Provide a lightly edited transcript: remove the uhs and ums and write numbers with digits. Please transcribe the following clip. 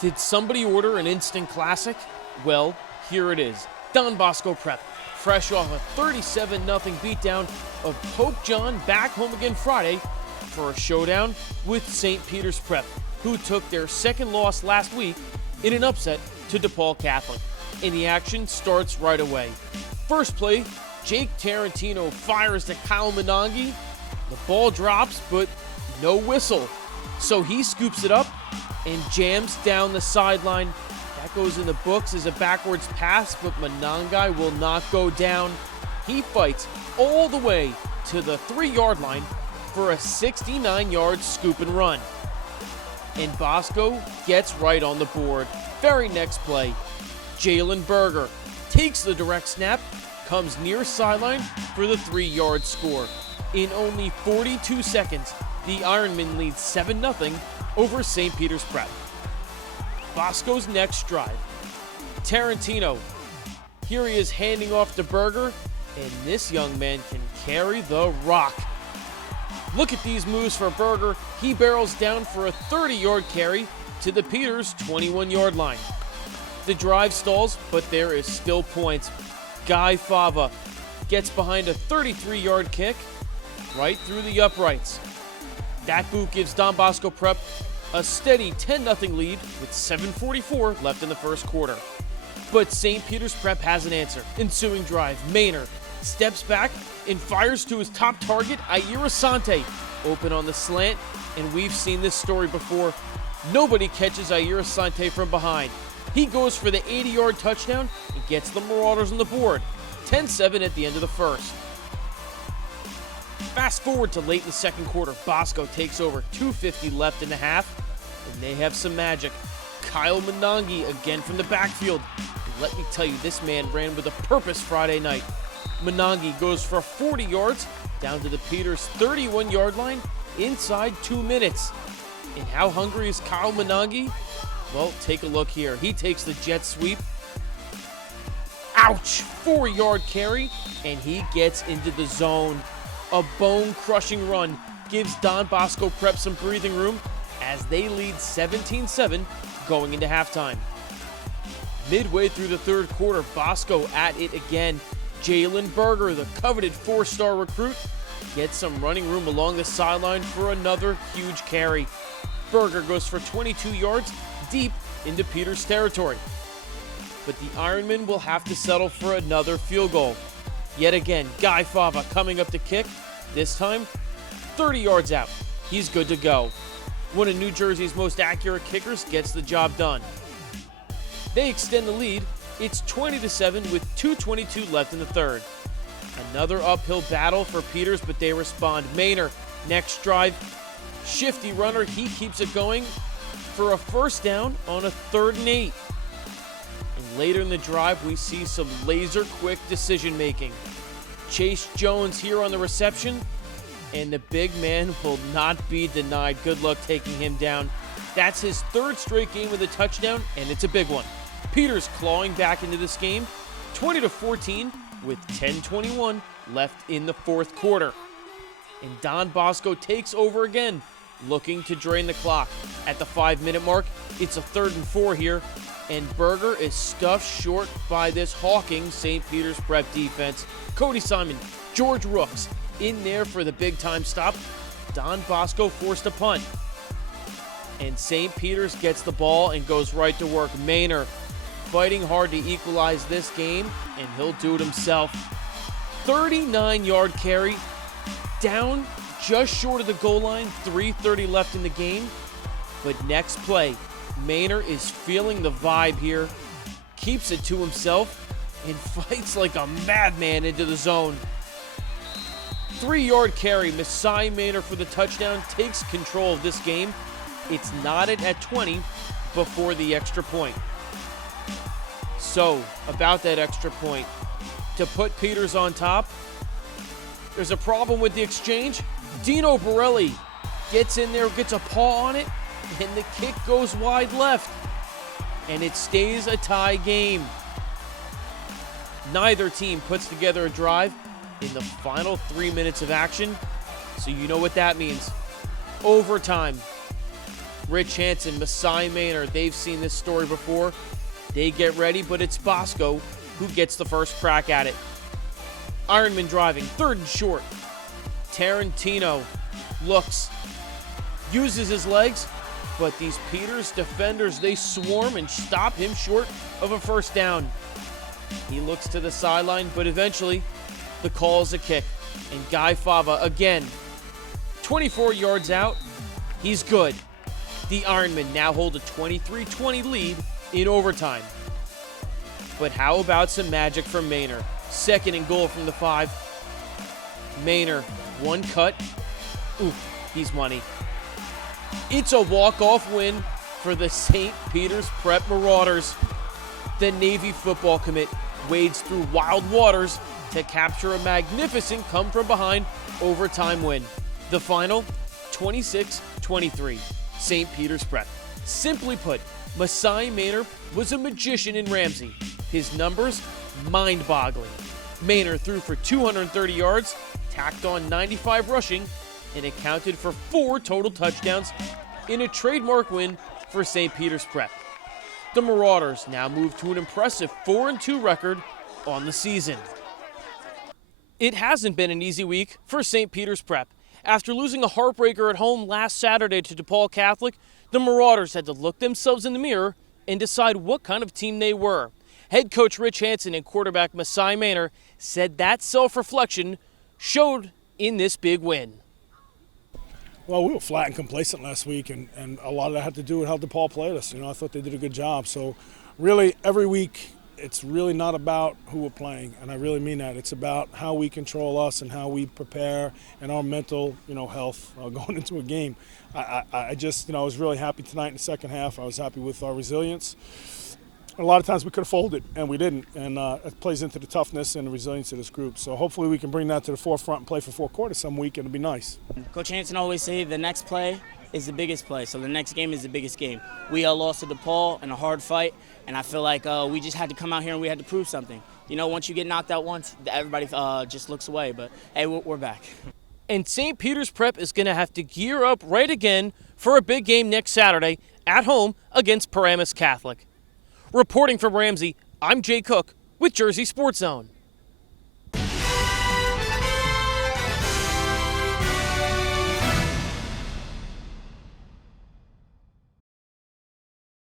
Did somebody order an instant classic? Well, here it is. Don Bosco Prep, fresh off a 37-0 beatdown of Pope John back home again Friday for a showdown with St. Peter's Prep, who took their second loss last week in an upset to DePaul Catholic. And the action starts right away. First play, Jake Tarantino fires to Kyle Monangi. The ball drops, but no whistle. So he scoops it up and jams down the sideline. That goes in the books as a backwards pass, but Monangi will not go down. He fights all the way to the 3-yard line for a 69-yard scoop and run. And Bosco gets right on the board. Very next play, Jalen Berger takes the direct snap, comes near sideline for the 3-yard score. In only 42 seconds, the Ironmen lead 7-0 over St. Peter's Prep. Bosco's next drive. Tarantino. Here he is handing off to Berger, and this young man can carry the rock. Look at these moves for Berger. He barrels down for a 30-yard carry to the Peters 21-yard line. The drive stalls, but there is still points. Guy Fava gets behind a 33-yard kick right through the uprights. That boot gives Don Bosco Prep a steady 10-0 lead with 7:44 left in the first quarter. But St. Peter's Prep has an answer. Ensuing drive, Maynor steps back and fires to his top target, Ayira Sante, open on the slant, and we've seen this story before. Nobody catches Ayira Sante from behind. He goes for the 80-yard touchdown and gets the Marauders on the board. 10-7 at the end of the first. Fast forward to late in the second quarter. Bosco takes over, 2:50 left in the half, and they have some magic. Kyle Monangi again from the backfield. And let me tell you, this man ran with a purpose Friday night. Monangi goes for 40 yards down to the Peters 31-yard line inside 2 minutes. And how hungry is Kyle Monangi? Well, take a look here. He takes the jet sweep. Ouch! 4-yard carry, and he gets into the zone. A bone-crushing run gives Don Bosco Prep some breathing room as they lead 17-7 going into halftime. Midway through the third quarter, Bosco at it again. Jalen Berger, the coveted 4-star recruit, gets some running room along the sideline for another huge carry. Berger goes for 22 yards deep into Peters territory. But the Ironmen will have to settle for another field goal. Yet again, Guy Fava coming up to kick, this time 30 yards out. He's good to go. One of New Jersey's most accurate kickers gets the job done. They extend the lead. It's 20-7 with 2:22 left in the third. Another uphill battle for Peters, but they respond. Maynor, next drive, shifty runner, he keeps it going for a first down on a 3rd and 8. And later in the drive, we see some laser-quick decision-making. Chase Jones here on the reception, and the big man will not be denied. Good luck taking him down. That's his 3rd straight game with a touchdown, and it's a big one. Peters clawing back into this game, 20-14 with 10:21 left in the fourth quarter. And Don Bosco takes over again, looking to drain the clock. At the 5-minute mark, it's a 3rd and 4 here, and Berger is stuffed short by this hawking St. Peter's Prep defense. Cody Simon, George Rooks in there for the big-time stop. Don Bosco forced a punt. And St. Peter's gets the ball and goes right to work. Maynor fighting hard to equalize this game, and he'll do it himself. 39-yard carry, down just short of the goal line, 3:30 left in the game. But next play, Maynor is feeling the vibe here, keeps it to himself, and fights like a madman into the zone. 3-yard carry, Maasai Maynor for the touchdown, takes control of this game. It's knotted at 20 before the extra point. So, about that extra point, to put Peters on top, there's a problem with the exchange. Dino Borelli gets in there, gets a paw on it, and the kick goes wide left. And it stays a tie game. Neither team puts together a drive in the final 3 minutes of action, so you know what that means. Overtime. Rich Hansen, Maasai Maynor, they've seen this story before. They get ready, but it's Bosco who gets the first crack at it. Ironman driving, 3rd and short. Tarantino looks, uses his legs, but these Peters defenders, they swarm and stop him short of a first down. He looks to the sideline, but eventually the call is a kick. And Guy Fava, again, 24 yards out, he's good. The Ironmen now hold a 23-20 lead in overtime. But how about some magic from Maynor? 2nd and goal from the 5. Maynor, one cut. Ooh, he's money. It's a walk-off win for the St. Peter's Prep Marauders. The Navy football commit wades through wild waters to capture a magnificent come-from-behind overtime win. The final, 26-23, St. Peter's Prep. Simply put, Maasai Maynor was a magician in Ramsey. His numbers, mind-boggling. Maynor threw for 230 yards, tacked on 95 rushing, and accounted for 4 total touchdowns in a trademark win for St. Peter's Prep. The Marauders now move to an impressive 4-2 record on the season. It hasn't been an easy week for St. Peter's Prep. After losing a heartbreaker at home last Saturday to DePaul Catholic, the Marauders had to look themselves in the mirror and decide what kind of team they were. Head coach Rich Hansen and quarterback Maasai Maynor said that self-reflection showed in this big win. Well, we were flat and complacent last week, and a lot of that had to do with how DePaul played us. I thought they did a good job. So really, every week, it's really not about who we're playing, and I really mean that. It's about how we control us and how we prepare and our mental, health going into a game. I just, I was really happy tonight in the second half. I was happy with our resilience. A lot of times we could have folded, and we didn't, and it plays into the toughness and the resilience of this group. So hopefully we can bring that to the forefront and play for 4 quarters some week, and it'll be nice. Coach Hansen always say the next play is the biggest play, so the next game is the biggest game. We lost to DePaul in a hard fight, and I feel like we just had to come out here and we had to prove something. Once you get knocked out once, everybody just looks away, but hey, we're back. And St. Peter's Prep is going to have to gear up right again for a big game next Saturday at home against Paramus Catholic. Reporting from Ramsey, I'm Jay Cook with Jersey Sports Zone.